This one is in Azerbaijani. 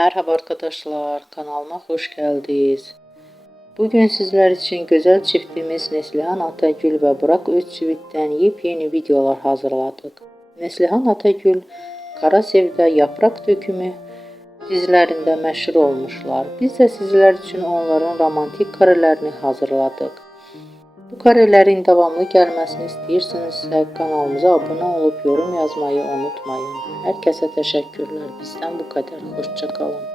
Merhaba arkadaşlar, kanalıma xoş gəldiniz. Bugün sizlər üçün gözəl çiftimiz Neslihan Atagül və Burak Özçivitdən yepyeni videolar hazırladıq. Neslihan Atagül Karasevdə Yapraq Dökümü dizilərində məşhur olmuşlar. Biz də sizlər üçün onların romantik karələrini hazırladıq. Bu karelerin davamlı gəlməsini istəyirsinizsə, kanalımıza abunə olub yorum yazmayı unutmayın. Hər kəsə təşəkkürlər. Bizdən bu qədər. Xoşça qalın.